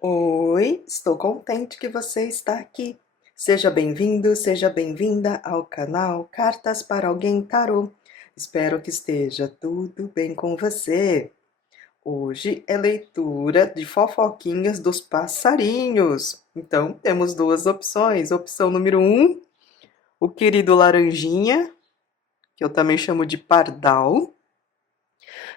Oi, estou contente que você está aqui. Seja bem-vindo, seja bem-vinda ao canal Cartas para Alguém Tarô. Espero que esteja tudo bem com você. Hoje é leitura de fofoquinhas dos passarinhos. Então, temos duas opções. Opção número um, o querido Laranjinha, que eu também chamo de Pardal.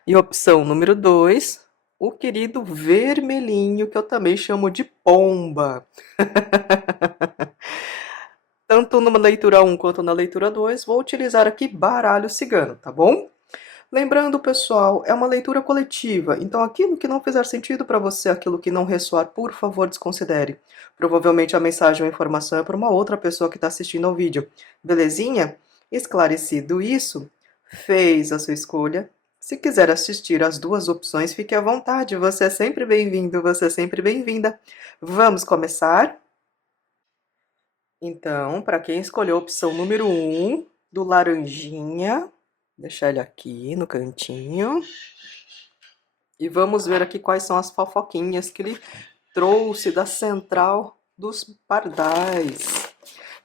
E opção número 2, o querido Vermelhinho, que eu também chamo de Pomba. Tanto numa leitura um quanto na leitura 2, vou utilizar aqui baralho cigano, tá bom? Lembrando, pessoal, é uma leitura coletiva, então aquilo que não fizer sentido para você, aquilo que não ressoar, por favor, desconsidere. Provavelmente a mensagem ou a informação é para uma outra pessoa que está assistindo ao vídeo. Belezinha? Esclarecido isso, fez a sua escolha. Se quiser assistir as duas opções, fique à vontade. Você é sempre bem-vindo, você é sempre bem-vinda. Vamos começar? Então, para quem escolheu a opção número um do laranjinha, deixar ele aqui no cantinho. E vamos ver aqui quais são as fofoquinhas que ele trouxe da central dos pardais.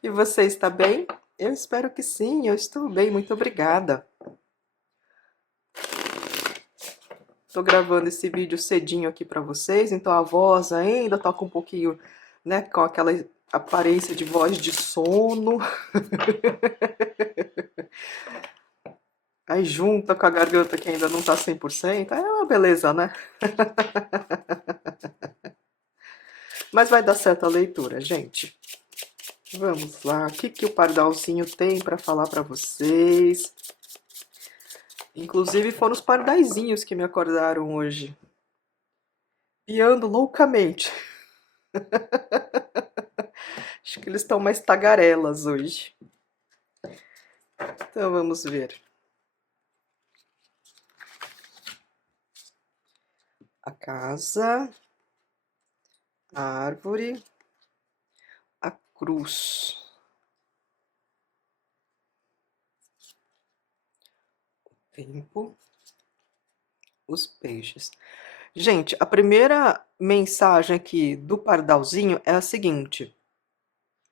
E você está bem? Eu espero que sim, eu estou bem, muito obrigada. Estou gravando esse vídeo cedinho aqui para vocês, então a voz ainda toca um pouquinho, né, com aquela aparência de voz de sono. Aí junta com a garganta que ainda não tá 100%, é uma beleza, né? Mas vai dar certo a leitura, gente. Vamos lá, o que que o pardalzinho tem para falar para vocês? Inclusive foram os pardaizinhos que me acordaram hoje, piando loucamente. Acho que eles estão mais tagarelas hoje. Então vamos ver. A casa, a árvore, a cruz. Tempo, os peixes. Gente, a primeira mensagem aqui do pardalzinho é a seguinte: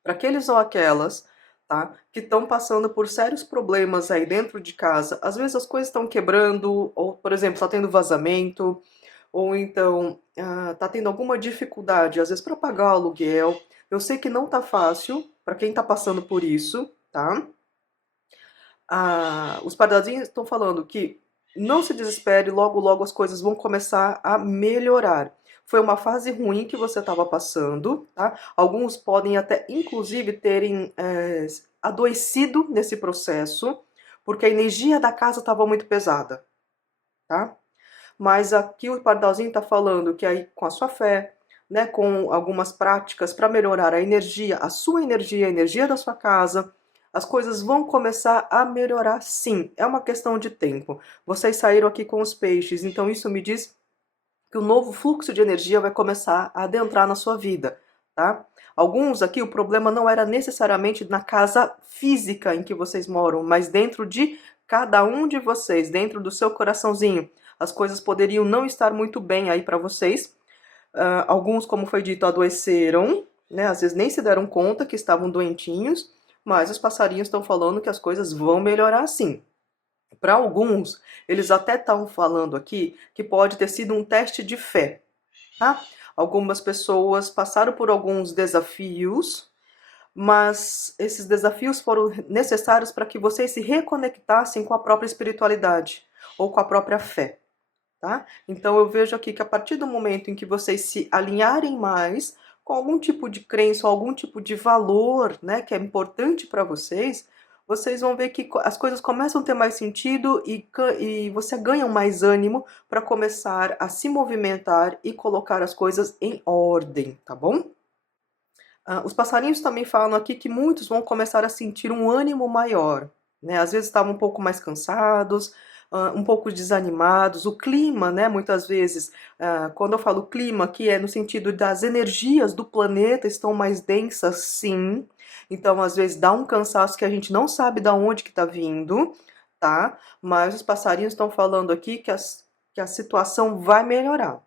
para aqueles ou aquelas, tá, que estão passando por sérios problemas aí dentro de casa, às vezes as coisas estão quebrando, ou, por exemplo, está tendo vazamento, ou então tá tendo alguma dificuldade, às vezes para pagar o aluguel. Eu sei que não tá fácil para quem tá passando por isso, tá? Os pardalzinhos estão falando que não se desespere, logo logo as coisas vão começar a melhorar. Foi uma fase ruim que você estava passando, tá? Alguns podem até, inclusive, terem adoecido nesse processo, porque a energia da casa estava muito pesada, tá? Mas aqui o pardalzinho está falando que aí com a sua fé, né, com algumas práticas para melhorar a sua energia, a energia da sua casa, as coisas vão começar a melhorar sim. É uma questão de tempo. Vocês saíram aqui com os peixes, então isso me diz que o novo fluxo de energia vai começar a adentrar na sua vida, tá? Alguns aqui o problema não era necessariamente na casa física em que vocês moram, mas dentro de cada um de vocês, dentro do seu coraçãozinho. As coisas poderiam não estar muito bem aí para vocês. Alguns, como foi dito, adoeceram, né? Às vezes nem se deram conta que estavam doentinhos, mas os passarinhos estão falando que as coisas vão melhorar sim. Para alguns, eles até estão falando aqui que pode ter sido um teste de fé, tá? Algumas pessoas passaram por alguns desafios, mas esses desafios foram necessários para que vocês se reconectassem com a própria espiritualidade ou com a própria fé, tá? Então eu vejo aqui que a partir do momento em que vocês se alinharem mais com algum tipo de crença, ou algum tipo de valor, né, que é importante para vocês, vocês vão ver que as coisas começam a ter mais sentido e você ganha mais ânimo para começar a se movimentar e colocar as coisas em ordem, tá bom? Os passarinhos também falam aqui que muitos vão começar a sentir um ânimo maior, né? Às vezes estavam um pouco mais cansados, um pouco desanimados. O clima, né? Muitas vezes, quando eu falo clima, que é no sentido das energias do planeta estão mais densas, sim. Então, às vezes dá um cansaço que a gente não sabe de onde que está vindo, tá? Mas os passarinhos estão falando aqui que a situação vai melhorar.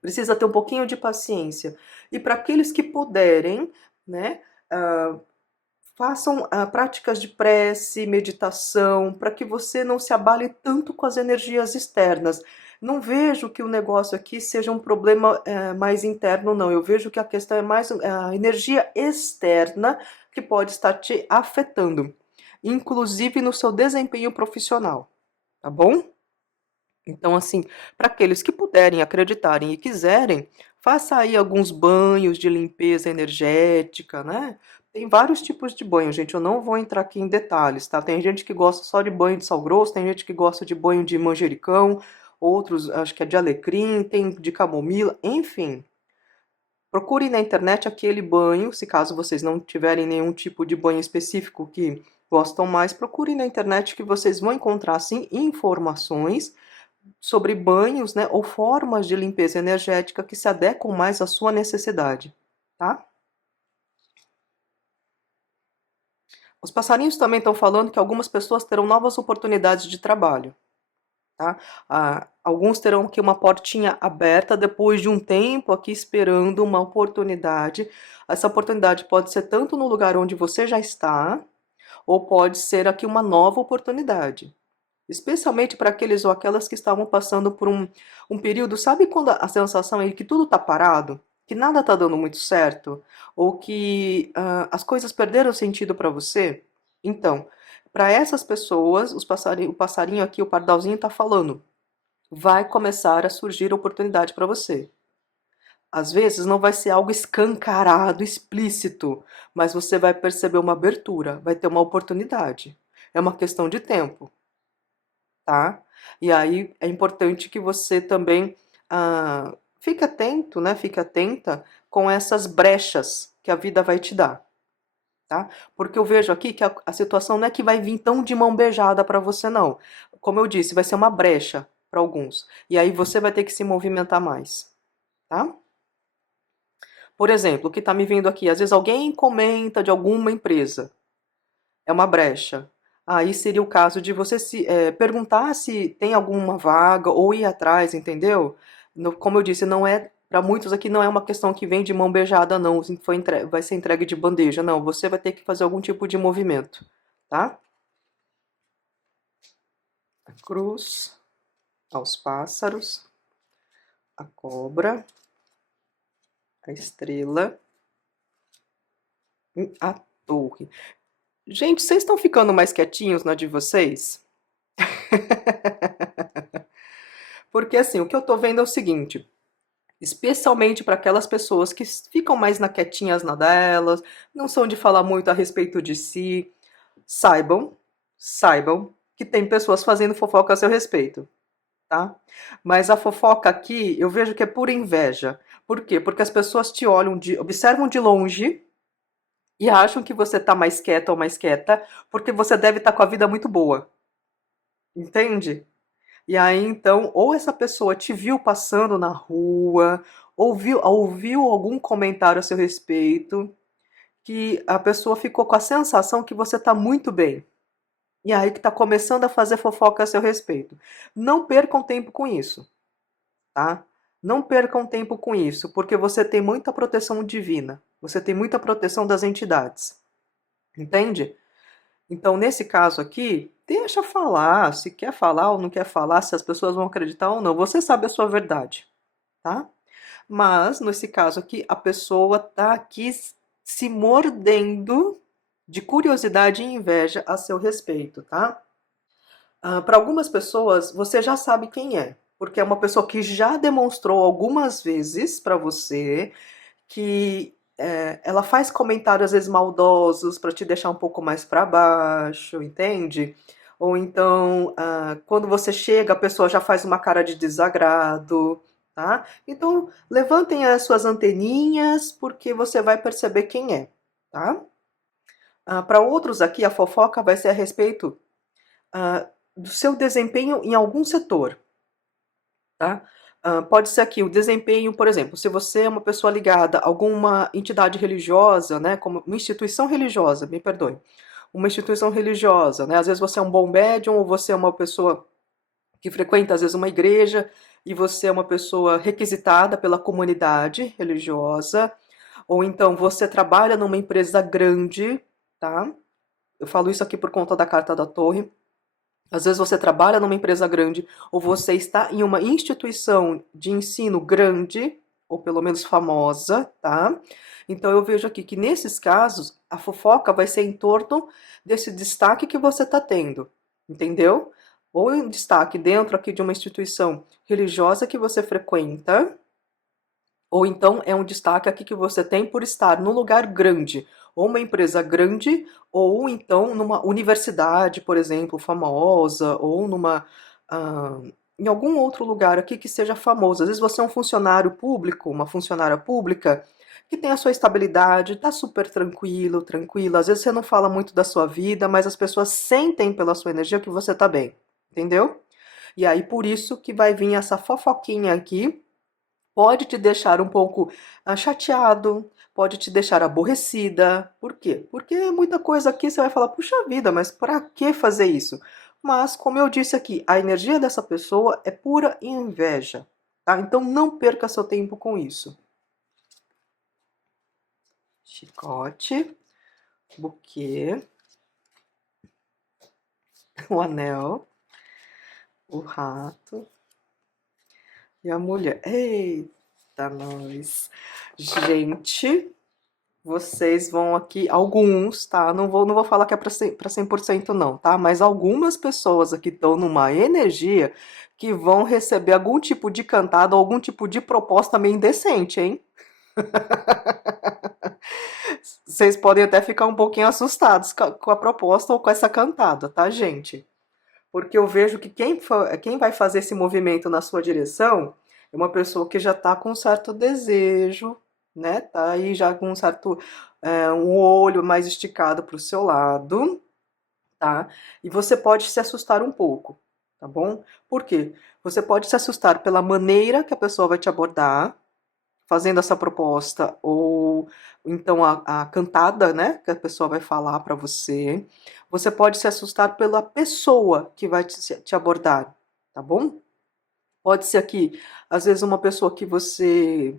Precisa ter um pouquinho de paciência. E para aqueles que puderem, né, façam práticas de prece, meditação, para que você não se abale tanto com as energias externas. Não vejo que o negócio aqui seja um problema mais interno, não. Eu vejo que a questão é mais a energia externa que pode estar te afetando, inclusive no seu desempenho profissional, tá bom? Então, assim, para aqueles que puderem, acreditarem e quiserem, faça aí alguns banhos de limpeza energética, né? Tem vários tipos de banho, gente. Eu não vou entrar aqui em detalhes, tá? Tem gente que gosta só de banho de sal grosso, tem gente que gosta de banho de manjericão, outros acho que é de alecrim, tem de camomila, enfim. Procure na internet aquele banho, se caso vocês não tiverem nenhum tipo de banho específico que gostam mais, procure na internet que vocês vão encontrar, sim, informações sobre banhos, né, ou formas de limpeza energética que se adequam mais à sua necessidade, tá? Os passarinhos também estão falando que algumas pessoas terão novas oportunidades de trabalho, tá? Alguns terão aqui uma portinha aberta depois de um tempo aqui esperando uma oportunidade. Essa oportunidade pode ser tanto no lugar onde você já está, ou pode ser aqui uma nova oportunidade. Especialmente para aqueles ou aquelas que estavam passando por um período, sabe quando a sensação é que tudo está parado? Que nada está dando muito certo? Ou que as coisas perderam sentido para você? Então, para essas pessoas, o passarinho aqui, o pardalzinho está falando, vai começar a surgir oportunidade para você. Às vezes não vai ser algo escancarado, explícito, mas você vai perceber uma abertura, vai ter uma oportunidade. É uma questão de tempo, tá? E aí é importante que você também fique atento, né? Fique atenta com essas brechas que a vida vai te dar, tá? Porque eu vejo aqui que a situação não é que vai vir tão de mão beijada para você, não. Como eu disse, vai ser uma brecha para alguns. E aí você vai ter que se movimentar mais, tá? Por exemplo, o que está me vindo aqui, às vezes alguém comenta de alguma empresa. É uma brecha. Aí seria o caso de você se perguntar se tem alguma vaga ou ir atrás, entendeu? Como eu disse, não é para muitos aqui não é uma questão que vem de mão beijada, não. Assim, vai ser entregue de bandeja, não. Você vai ter que fazer algum tipo de movimento, tá? A cruz, aos pássaros, a cobra, a estrela, e a torre. Gente, vocês estão ficando mais quietinhos na de vocês? Porque assim, o que eu tô vendo é o seguinte. Especialmente para aquelas pessoas que ficam mais na quietinhas na delas, não são de falar muito a respeito de si, saibam, saibam que tem pessoas fazendo fofoca a seu respeito, tá? Mas a fofoca aqui, eu vejo que é pura inveja. Por quê? Porque as pessoas te olham, observam de longe e acham que você tá mais quieta ou mais quieta, porque você deve estar com a vida muito boa, entende? E aí, então, ou essa pessoa te viu passando na rua, ouviu algum comentário a seu respeito, que a pessoa ficou com a sensação que você está muito bem. E aí que está começando a fazer fofoca a seu respeito. Não percam tempo com isso, tá? Não percam tempo com isso, porque você tem muita proteção divina. Você tem muita proteção das entidades. Entende? Então, nesse caso aqui, deixa falar, se quer falar ou não quer falar, se as pessoas vão acreditar ou não. Você sabe a sua verdade, tá? Mas, nesse caso aqui, a pessoa tá aqui se mordendo de curiosidade e inveja a seu respeito, tá? Para algumas pessoas, você já sabe quem é, porque é uma pessoa que já demonstrou algumas vezes para você que ela faz comentários às vezes maldosos para te deixar um pouco mais para baixo, entende? Ou então, quando você chega, a pessoa já faz uma cara de desagrado, tá? Então, levantem as suas anteninhas, porque você vai perceber quem é, tá? Para outros aqui, a fofoca vai ser a respeito do seu desempenho em algum setor, tá? Pode ser aqui o desempenho, por exemplo, se você é uma pessoa ligada a alguma entidade religiosa, né, como uma instituição religiosa, me perdoe, uma instituição religiosa, né, às vezes você é um bom médium ou você é uma pessoa que frequenta às vezes uma igreja, e você é uma pessoa requisitada pela comunidade religiosa, ou então você trabalha numa empresa grande, tá? Eu falo isso aqui por conta da carta da Torre. Às vezes você trabalha numa empresa grande, ou você está em uma instituição de ensino grande, ou pelo menos famosa, tá? Então eu vejo aqui que nesses casos a fofoca vai ser em torno desse destaque que você está tendo, entendeu? Ou um destaque dentro aqui de uma instituição religiosa que você frequenta, ou então é um destaque aqui que você tem por estar num lugar grande, ou uma empresa grande, ou então numa universidade, por exemplo, famosa, ou numa, ah, em algum outro lugar aqui que seja famoso. Às vezes você é um funcionário público, uma funcionária pública, que tem a sua estabilidade, tá super tranquilo, tranquila. Às vezes você não fala muito da sua vida, mas as pessoas sentem pela sua energia que você tá bem, entendeu? E aí por isso que vai vir essa fofoquinha aqui, pode te deixar um pouco chateado, pode te deixar aborrecida. Por quê? Porque muita coisa aqui você vai falar, puxa vida, mas para que fazer isso? Mas, como eu disse aqui, a energia dessa pessoa é pura inveja, tá? Então não perca seu tempo com isso. Chicote, buquê, o anel, o rato e a mulher. Eita, nós! Gente, vocês vão aqui, alguns, tá? Não vou falar que é para 100% não, tá? Mas algumas pessoas aqui estão numa energia que vão receber algum tipo de cantada, algum tipo de proposta meio indecente, hein? Vocês podem até ficar um pouquinho assustados com a proposta ou com essa cantada, tá, gente? Porque eu vejo que quem vai fazer esse movimento na sua direção é uma pessoa que já está com um certo desejo, né? Tá aí já com um certo um olho mais esticado para o seu lado, tá? E você pode se assustar um pouco, tá bom? Por quê? Você pode se assustar pela maneira que a pessoa vai te abordar, fazendo essa proposta, ou então a cantada, né, que a pessoa vai falar para você. Você pode se assustar pela pessoa que vai te abordar, tá bom? Pode ser aqui, às vezes, uma pessoa que você.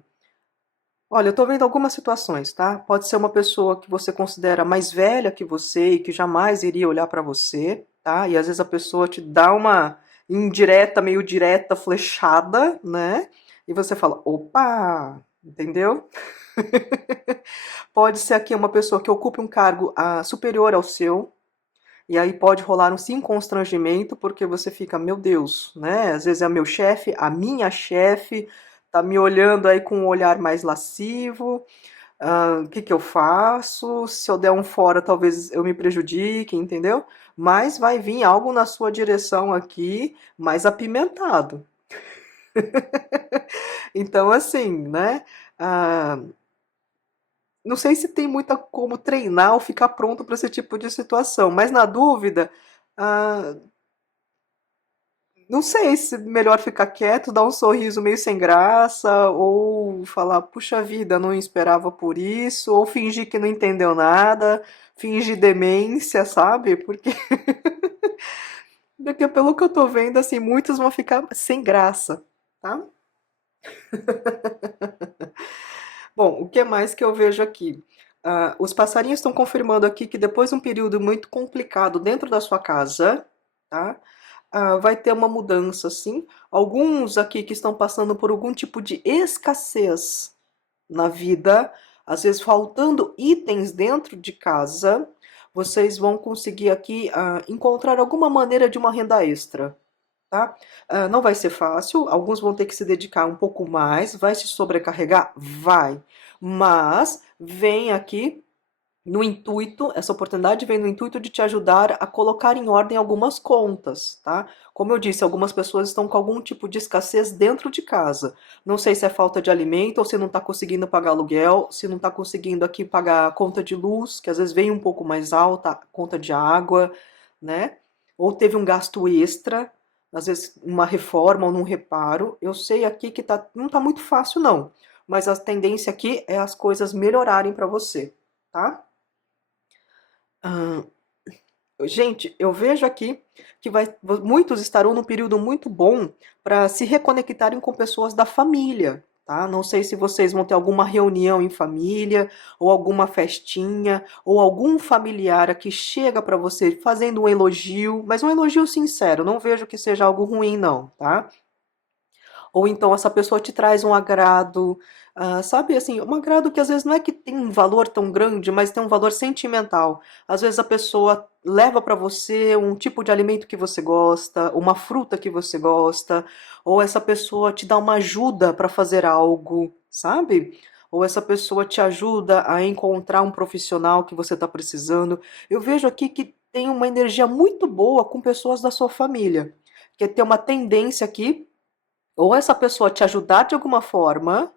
Olha, eu tô vendo algumas situações, tá? Pode ser uma pessoa que você considera mais velha que você e que jamais iria olhar para você, tá? E às vezes a pessoa te dá uma indireta, meio direta, flechada, né? E você fala, opa, entendeu? Pode ser aqui uma pessoa que ocupe um cargo superior ao seu, e aí pode rolar um sim constrangimento, porque você fica, meu Deus, né? Às vezes é meu chefe, a minha chefe, tá me olhando aí com um olhar mais lascivo. O que que eu faço? Se eu der um fora, talvez eu me prejudique, entendeu? Mas vai vir algo na sua direção aqui mais apimentado. Então, assim, né? Ah, não sei se tem muita como treinar ou ficar pronto para esse tipo de situação, mas na dúvida, ah, não sei se é melhor ficar quieto, dar um sorriso meio sem graça, ou falar, puxa vida, não esperava por isso, ou fingir que não entendeu nada, fingir demência, sabe? Porque pelo que eu tô vendo, assim, muitos vão ficar sem graça, tá? Bom, o que mais que eu vejo aqui? Os passarinhos estão confirmando aqui que depois de um período muito complicado dentro da sua casa, tá? Vai ter uma mudança, sim. Alguns aqui que estão passando por algum tipo de escassez na vida, às vezes faltando itens dentro de casa, vocês vão conseguir aqui encontrar alguma maneira de uma renda extra, tá? Não vai ser fácil, alguns vão ter que se dedicar um pouco mais, vai se sobrecarregar? Vai. Mas vem aqui no intuito, essa oportunidade vem no intuito de te ajudar a colocar em ordem algumas contas, tá? Como eu disse, algumas pessoas estão com algum tipo de escassez dentro de casa. Não sei se é falta de alimento ou se não está conseguindo pagar aluguel, se não está conseguindo aqui pagar a conta de luz, que às vezes vem um pouco mais alta, a conta de água, né? Ou teve um gasto extra, às vezes uma reforma ou um reparo. Eu sei aqui que não tá muito fácil não, mas a tendência aqui é as coisas melhorarem para você, tá? Ah, Gente, eu vejo aqui que muitos estarão num período muito bom para se reconectarem com pessoas da família, tá? Não sei se vocês vão ter alguma reunião em família, ou alguma festinha, ou algum familiar que chega para você fazendo um elogio, mas um elogio sincero, não vejo que seja algo ruim, não, tá? Ou então essa pessoa te traz um agrado, sabe assim, um agrado que às vezes não é que tem um valor tão grande, mas tem um valor sentimental. Às vezes a pessoa leva para você um tipo de alimento que você gosta, uma fruta que você gosta, ou essa pessoa te dá uma ajuda para fazer algo, sabe? Ou essa pessoa te ajuda a encontrar um profissional que você está precisando. Eu vejo aqui que tem uma energia muito boa com pessoas da sua família, que tem uma tendência aqui ou essa pessoa te ajudar de alguma forma,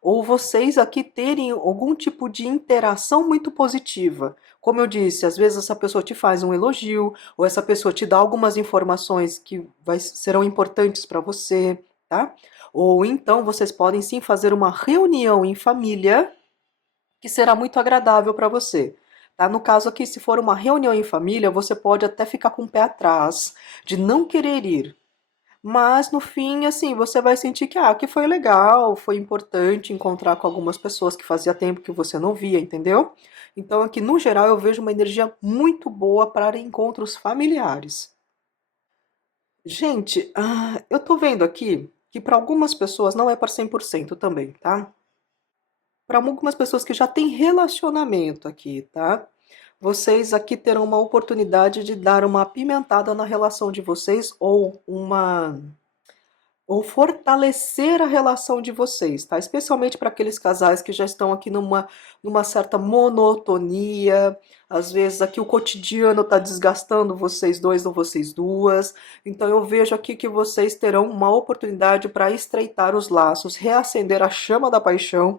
ou vocês aqui terem algum tipo de interação muito positiva. Como eu disse, às vezes essa pessoa te faz um elogio, ou essa pessoa te dá algumas informações que serão importantes para você, tá? Ou então vocês podem sim fazer uma reunião em família que será muito agradável para você. Tá? No caso aqui, se for uma reunião em família, você pode até ficar com o pé atrás de não querer ir, mas no fim, assim, você vai sentir que foi legal, foi importante encontrar com algumas pessoas que fazia tempo que você não via, entendeu? Então, aqui no geral, eu vejo uma energia muito boa para encontros familiares. Gente, eu tô vendo aqui que para algumas pessoas não é para 100% também, tá? Para algumas pessoas que já têm relacionamento aqui, tá? Vocês aqui terão uma oportunidade de dar uma apimentada na relação de vocês ou fortalecer a relação de vocês, tá? Especialmente para aqueles casais que já estão aqui numa certa monotonia, às vezes aqui o cotidiano está desgastando vocês dois ou vocês duas, então eu vejo aqui que vocês terão uma oportunidade para estreitar os laços, reacender a chama da paixão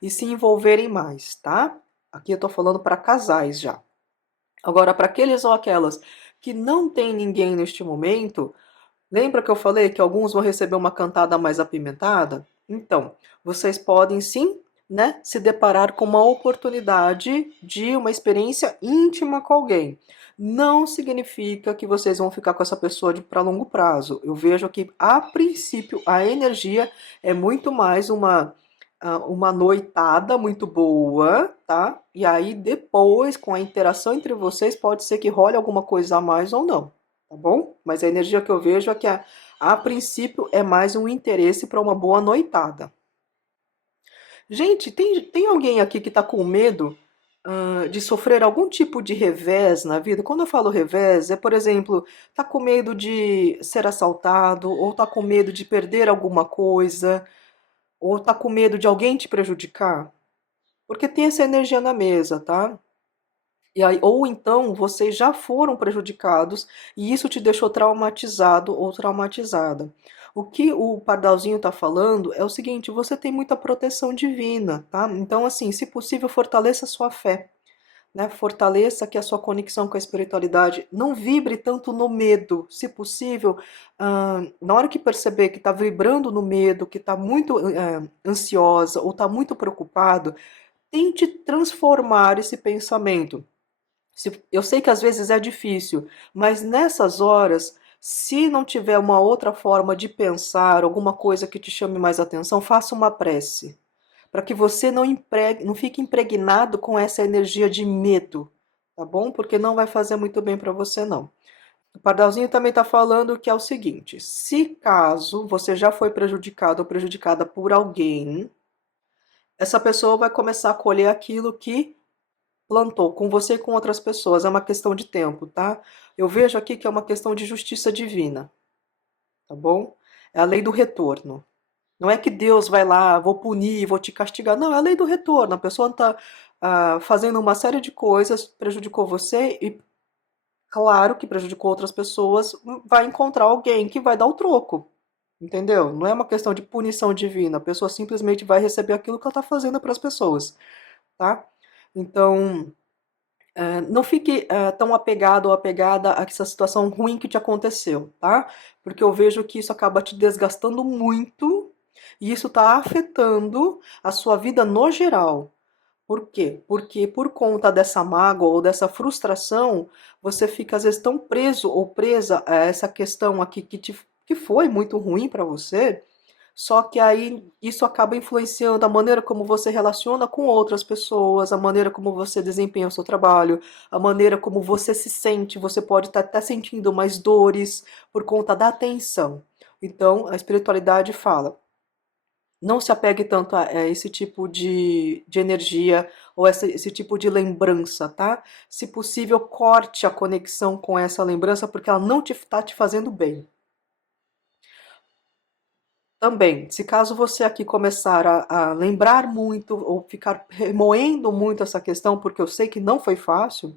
e se envolverem mais, tá? Aqui eu tô falando para casais já. Agora, para aqueles ou aquelas que não têm ninguém neste momento, lembra que eu falei que alguns vão receber uma cantada mais apimentada? Então, vocês podem sim, né, se deparar com uma oportunidade de uma experiência íntima com alguém. Não significa que vocês vão ficar com essa pessoa para longo prazo. Eu vejo que, a princípio, a energia é muito mais uma noitada muito boa, tá? E aí depois, com a interação entre vocês, pode ser que role alguma coisa a mais ou não, tá bom? Mas a energia que eu vejo é que a princípio é mais um interesse para uma boa noitada. Gente, tem alguém aqui que tá com medo, de sofrer algum tipo de revés na vida? Quando eu falo revés, é, por exemplo, tá com medo de ser assaltado, ou tá com medo de perder alguma coisa, ou tá com medo de alguém te prejudicar? Porque tem essa energia na mesa, tá? E aí, ou então vocês já foram prejudicados e isso te deixou traumatizado ou traumatizada. O que o Pardalzinho está falando é o seguinte: você tem muita proteção divina, tá? Então, assim, se possível, fortaleça a sua fé, né? Fortaleça que a sua conexão com a espiritualidade não vibre tanto no medo. Se possível, na hora que perceber que está vibrando no medo, que está muito ansiosa ou está muito preocupado, tente transformar esse pensamento. Eu sei que às vezes é difícil, mas nessas horas, se não tiver uma outra forma de pensar, alguma coisa que te chame mais atenção, faça uma prece, para que você não fique impregnado com essa energia de medo, tá bom? Porque não vai fazer muito bem para você, não. O Pardalzinho também está falando que é o seguinte: se caso você já foi prejudicado ou prejudicada por alguém, essa pessoa vai começar a colher aquilo que plantou com você e com outras pessoas. É uma questão de tempo, tá? Eu vejo aqui que é uma questão de justiça divina, tá bom? É a lei do retorno. Não é que Deus vai lá, vou punir, vou te castigar. Não, é a lei do retorno. A pessoa está fazendo uma série de coisas, prejudicou você e, claro que prejudicou outras pessoas, vai encontrar alguém que vai dar o troco. Entendeu? Não é uma questão de punição divina. A pessoa simplesmente vai receber aquilo que ela está fazendo para as pessoas, tá? Então, não fique tão apegado ou apegada a essa situação ruim que te aconteceu, tá? Porque eu vejo que isso acaba te desgastando muito e isso está afetando a sua vida no geral. Por quê? Porque por conta dessa mágoa ou dessa frustração, você fica às vezes tão preso ou presa a essa questão aqui que foi muito ruim para você, só que aí isso acaba influenciando a maneira como você relaciona com outras pessoas, a maneira como você desempenha o seu trabalho, a maneira como você se sente. Você pode estar até sentindo mais dores por conta da tensão. Então, a espiritualidade fala: não se apegue tanto a esse tipo de energia ou esse tipo de lembrança, tá? Se possível, corte a conexão com essa lembrança porque ela não está te fazendo bem. Também, se caso você aqui começar a lembrar muito ou ficar remoendo muito essa questão, porque eu sei que não foi fácil,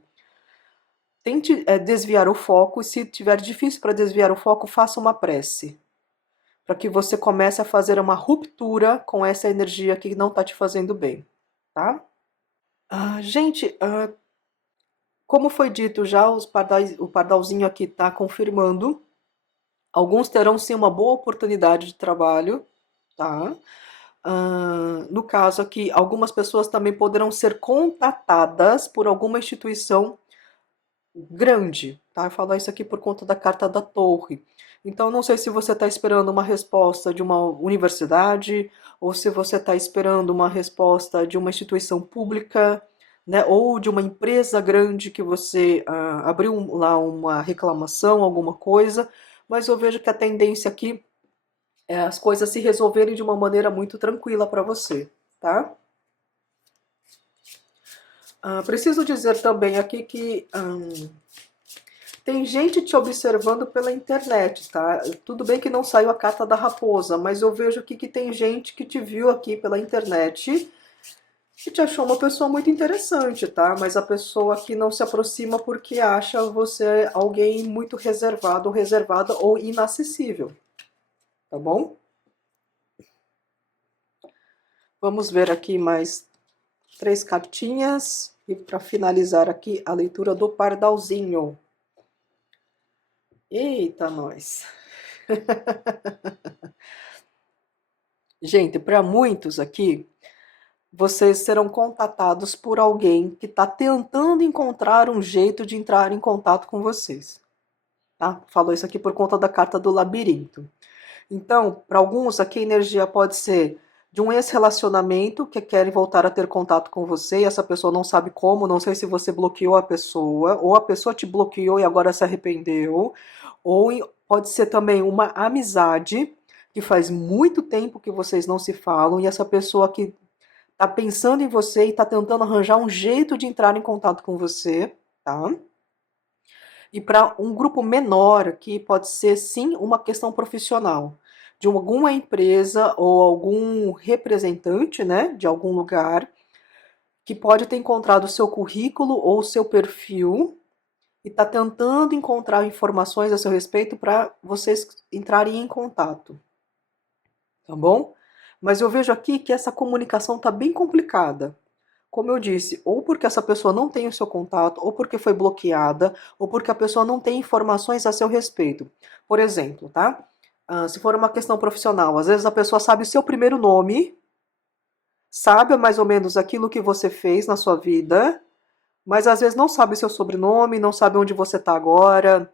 tente desviar o foco e se tiver difícil para desviar o foco, faça uma prece, para que você comece a fazer uma ruptura com essa energia que não está te fazendo bem, tá? Gente, como foi dito já, o pardalzinho aqui está confirmando. Alguns terão sim uma boa oportunidade de trabalho, tá? No caso aqui, algumas pessoas também poderão ser contatadas por alguma instituição grande, tá? Eu falo isso aqui por conta da carta da torre. Então, não sei se você está esperando uma resposta de uma universidade ou se você está esperando uma resposta de uma instituição pública, né? Ou de uma empresa grande que você abriu lá uma reclamação, alguma coisa. Mas eu vejo que a tendência aqui é as coisas se resolverem de uma maneira muito tranquila para você, tá? Preciso dizer também aqui que tem gente te observando pela internet, tá? Tudo bem que não saiu a carta da raposa, mas eu vejo aqui que tem gente que te viu aqui pela internet e te achou uma pessoa muito interessante, tá? Mas a pessoa aqui não se aproxima porque acha você alguém muito reservado ou reservada ou inacessível, tá bom? Vamos ver aqui mais 3 cartinhas e para finalizar aqui a leitura do pardalzinho. Eita, nós! Gente, para muitos aqui, vocês serão contatados por alguém que está tentando encontrar um jeito de entrar em contato com vocês. Tá? Falou isso aqui por conta da carta do labirinto. Então, para alguns aqui, a energia pode ser de um ex-relacionamento que querem voltar a ter contato com você e essa pessoa não sabe como, não sei se você bloqueou a pessoa, ou a pessoa te bloqueou e agora se arrependeu, ou pode ser também uma amizade que faz muito tempo que vocês não se falam e essa pessoa que tá pensando em você e tá tentando arranjar um jeito de entrar em contato com você, tá? E para um grupo menor, que pode ser sim uma questão profissional, de alguma empresa ou algum representante, né, de algum lugar, que pode ter encontrado o seu currículo ou o seu perfil e está tentando encontrar informações a seu respeito para vocês entrarem em contato, tá bom? Mas eu vejo aqui que essa comunicação está bem complicada. Como eu disse, ou porque essa pessoa não tem o seu contato, ou porque foi bloqueada, ou porque a pessoa não tem informações a seu respeito. Por exemplo, tá? Se for uma questão profissional, às vezes a pessoa sabe o seu primeiro nome, sabe mais ou menos aquilo que você fez na sua vida, mas às vezes não sabe o seu sobrenome, não sabe onde você está agora,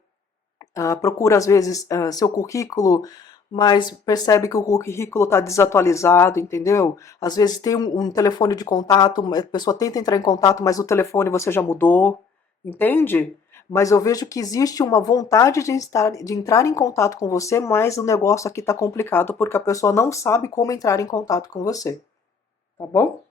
procura às vezes seu currículo, mas percebe que o currículo está desatualizado, entendeu? Às vezes tem um telefone de contato, a pessoa tenta entrar em contato, mas o telefone você já mudou, entende? Mas eu vejo que existe uma vontade de entrar em contato com você, mas o negócio aqui está complicado porque a pessoa não sabe como entrar em contato com você, tá bom?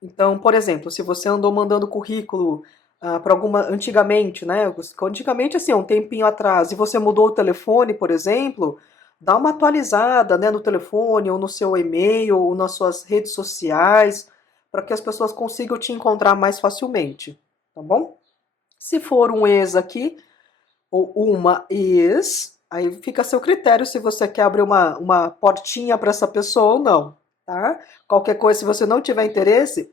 Então, por exemplo, se você andou mandando currículo para alguma antigamente, né? Antigamente, assim, um tempinho atrás, e você mudou o telefone, por exemplo, dá uma atualizada, né, no telefone, ou no seu e-mail, ou nas suas redes sociais, para que as pessoas consigam te encontrar mais facilmente, tá bom? Se for um ex aqui, ou uma ex, aí fica a seu critério se você quer abrir uma portinha para essa pessoa ou não, tá? Qualquer coisa, se você não tiver interesse,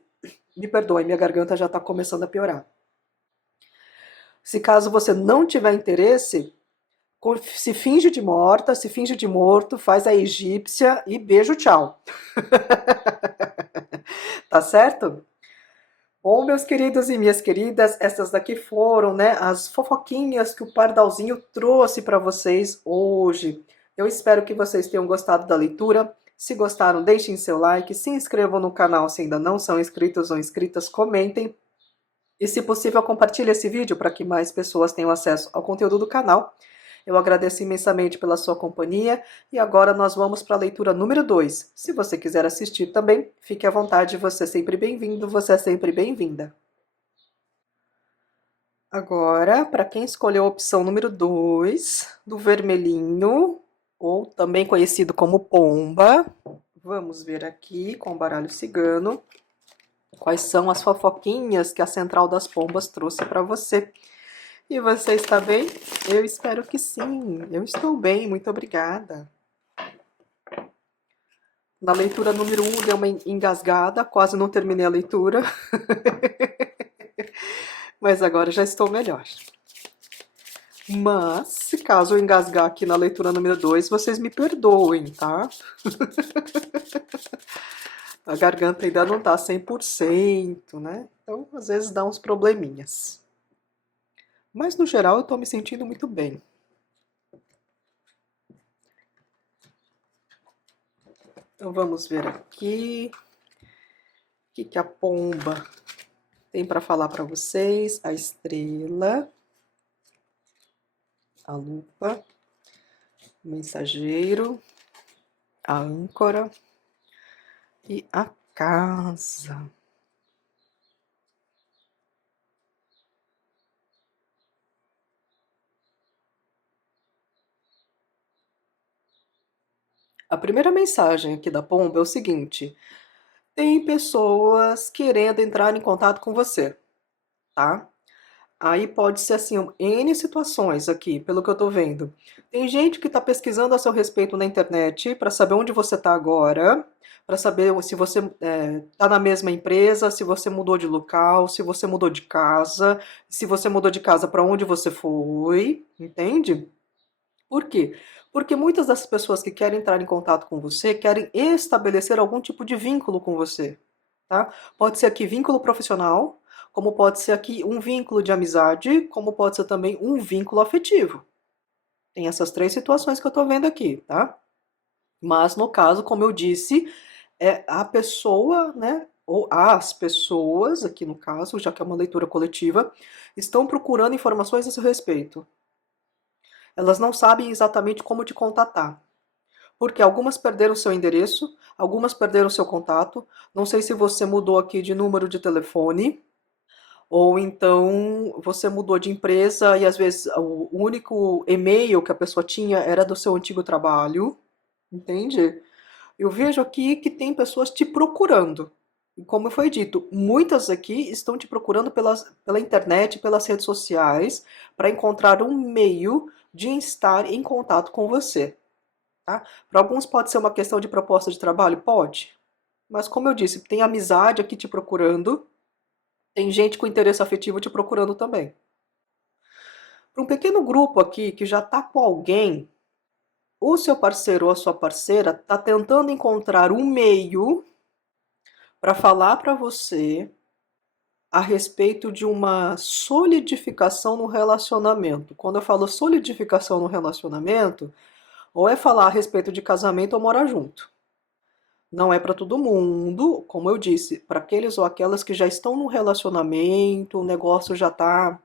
me perdoe, minha garganta já está começando a piorar. Se caso você não tiver interesse, se finge de morta, se finge de morto, faz a egípcia e beijo, tchau. Tá certo? Bom, meus queridos e minhas queridas, essas daqui foram, né, as fofoquinhas que o Pardalzinho trouxe para vocês hoje. Eu espero que vocês tenham gostado da leitura. Se gostaram, deixem seu like, se inscrevam no canal se ainda não são inscritos ou inscritas, comentem. E, se possível, compartilhe esse vídeo para que mais pessoas tenham acesso ao conteúdo do canal. Eu agradeço imensamente pela sua companhia e agora nós vamos para a leitura número 2. Se você quiser assistir também, fique à vontade, você é sempre bem-vindo, você é sempre bem-vinda. Agora, para quem escolheu a opção número 2, do vermelhinho, ou também conhecido como pomba, vamos ver aqui com o baralho cigano quais são as fofoquinhas que a Central das Pombas trouxe para você. E você está bem? Eu espero que sim. Eu estou bem, muito obrigada. Na leitura número 1 deu uma engasgada, quase não terminei a leitura. Mas agora já estou melhor. Mas, se caso eu engasgar aqui na leitura número 2, vocês me perdoem, tá? A garganta ainda não tá 100%, né? Então, às vezes dá uns probleminhas. Mas, no geral, eu tô me sentindo muito bem. Então, vamos ver aqui o que a pomba tem para falar para vocês. A estrela, a lupa, o mensageiro, a âncora e a casa. A primeira mensagem aqui da pomba é o seguinte: tem pessoas querendo entrar em contato com você, tá? Aí pode ser assim, N situações aqui, pelo que eu tô vendo. Tem gente que tá pesquisando a seu respeito na internet para saber onde você tá agora, para saber se você tá na mesma empresa, se você mudou de local, se você mudou de casa, se você mudou de casa para onde você foi, entende? Por quê? Porque muitas das pessoas que querem entrar em contato com você querem estabelecer algum tipo de vínculo com você, tá? Pode ser aqui vínculo profissional, como pode ser aqui um vínculo de amizade, como pode ser também um vínculo afetivo. Tem essas três situações que eu tô vendo aqui, tá? Mas no caso, como eu disse, é a pessoa, né, ou as pessoas, aqui no caso, já que é uma leitura coletiva, estão procurando informações a seu respeito. Elas não sabem exatamente como te contatar. Porque algumas perderam seu endereço, algumas perderam seu contato. Não sei se você mudou aqui de número de telefone, ou então você mudou de empresa e às vezes o único e-mail que a pessoa tinha era do seu antigo trabalho, entende? Eu vejo aqui que tem pessoas te procurando. E como foi dito, muitas aqui estão te procurando pela internet, pelas redes sociais, para encontrar um meio de estar em contato com você. Tá? Para alguns pode ser uma questão de proposta de trabalho? Pode. Mas como eu disse, tem amizade aqui te procurando, tem gente com interesse afetivo te procurando também. Para um pequeno grupo aqui que já está com alguém, o seu parceiro ou a sua parceira está tentando encontrar um meio para falar para você a respeito de uma solidificação no relacionamento. Quando eu falo solidificação no relacionamento, ou é falar a respeito de casamento ou morar junto. Não é para todo mundo, como eu disse, para aqueles ou aquelas que já estão no relacionamento, o negócio já está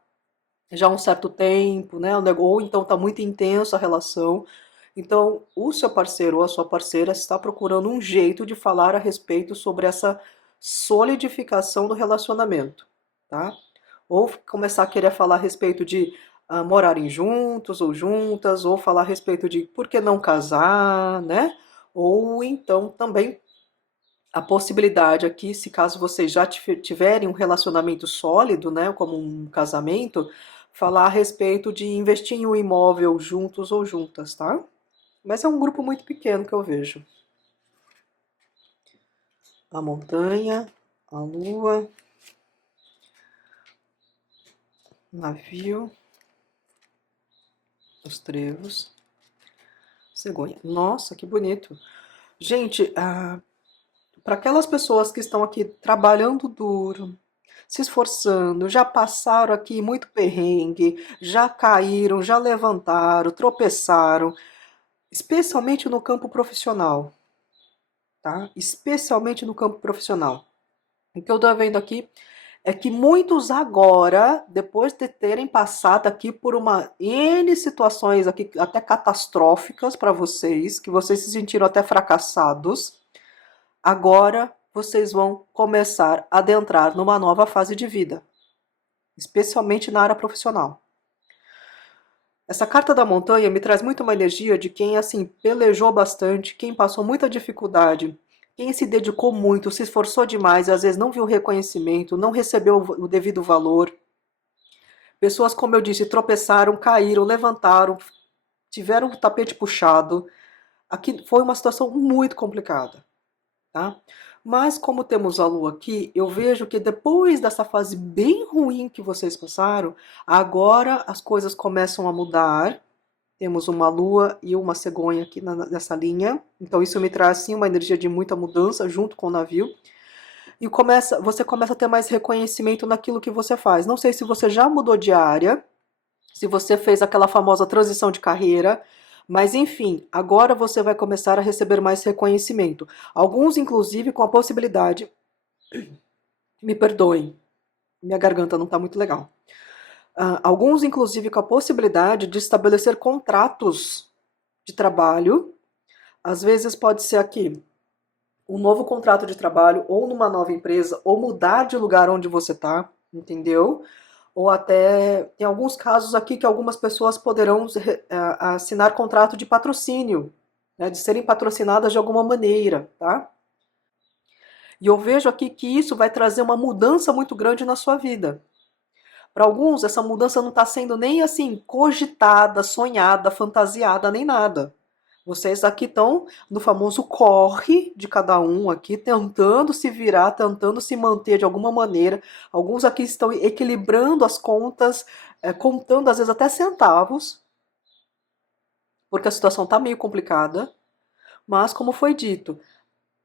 já há um certo tempo, né? Ou então está muito intensa a relação. Então, o seu parceiro ou a sua parceira está procurando um jeito de falar a respeito sobre essa solidificação do relacionamento, tá? Ou começar a querer falar a respeito de morarem juntos ou juntas, ou falar a respeito de por que não casar, né? Ou então também a possibilidade aqui, se caso vocês já tiverem um relacionamento sólido, né, como um casamento, falar a respeito de investir em um imóvel juntos ou juntas, tá? Mas é um grupo muito pequeno que eu vejo. A montanha, a lua, o navio, os trevos, cegonha. Nossa, que bonito. Gente, para aquelas pessoas que estão aqui trabalhando duro, se esforçando, já passaram aqui muito perrengue, já caíram, já levantaram, tropeçaram, especialmente no campo profissional, tá? Especialmente no campo profissional. O que eu tô vendo aqui é que muitos agora, depois de terem passado aqui por uma N situações aqui até catastróficas para vocês, que vocês se sentiram até fracassados, agora vocês vão começar a adentrar numa nova fase de vida, especialmente na área profissional. Essa carta da montanha me traz muito uma energia de quem assim pelejou bastante, quem passou muita dificuldade, quem se dedicou muito, se esforçou demais e às vezes não viu reconhecimento, não recebeu o devido valor. Pessoas, como eu disse, tropeçaram, caíram, levantaram, tiveram o tapete puxado. Aqui foi uma situação muito complicada, tá? Mas como temos a lua aqui, eu vejo que depois dessa fase bem ruim que vocês passaram, agora as coisas começam a mudar. Temos uma lua e uma cegonha aqui nessa linha. Então isso me traz sim uma energia de muita mudança junto com o navio. E você começa a ter mais reconhecimento naquilo que você faz. Não sei se você já mudou de área, se você fez aquela famosa transição de carreira, mas enfim, agora você vai começar a receber mais reconhecimento. Alguns, inclusive, com a possibilidade. Me perdoem, minha garganta não está muito legal. Alguns, inclusive, com a possibilidade de estabelecer contratos de trabalho. Às vezes pode ser aqui um novo contrato de trabalho, ou numa nova empresa, ou mudar de lugar onde você está, entendeu? Ou até, tem alguns casos aqui que algumas pessoas poderão assinar contrato de patrocínio, né, de serem patrocinadas de alguma maneira, tá? E eu vejo aqui que isso vai trazer uma mudança muito grande na sua vida. Para alguns, essa mudança não está sendo nem assim cogitada, sonhada, fantasiada, nem nada. Vocês aqui estão no famoso corre de cada um aqui, tentando se virar, tentando se manter de alguma maneira. Alguns aqui estão equilibrando as contas, contando às vezes até centavos, porque a situação está meio complicada. Mas, como foi dito,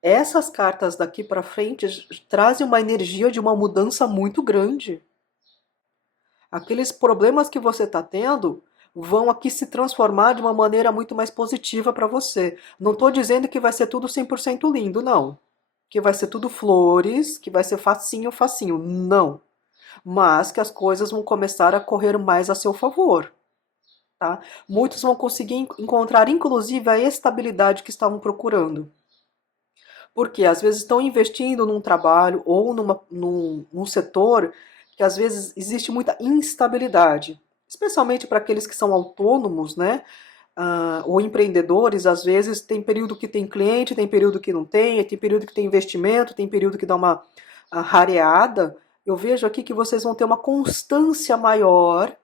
essas cartas daqui para frente trazem uma energia de uma mudança muito grande. Aqueles problemas que você está tendo vão aqui se transformar de uma maneira muito mais positiva para você. Não estou dizendo que vai ser tudo 100% lindo, não. Que vai ser tudo flores, que vai ser facinho, facinho. Não. Mas que as coisas vão começar a correr mais a seu favor. Tá? Muitos vão conseguir encontrar, inclusive, a estabilidade que estavam procurando. Porque às vezes estão investindo num trabalho ou num setor que às vezes existe muita instabilidade, especialmente para aqueles que são autônomos, né? Ou empreendedores, às vezes tem período que tem cliente, tem período que não tem período que tem investimento, tem período que dá uma rareada. Eu vejo aqui que vocês vão ter uma constância maior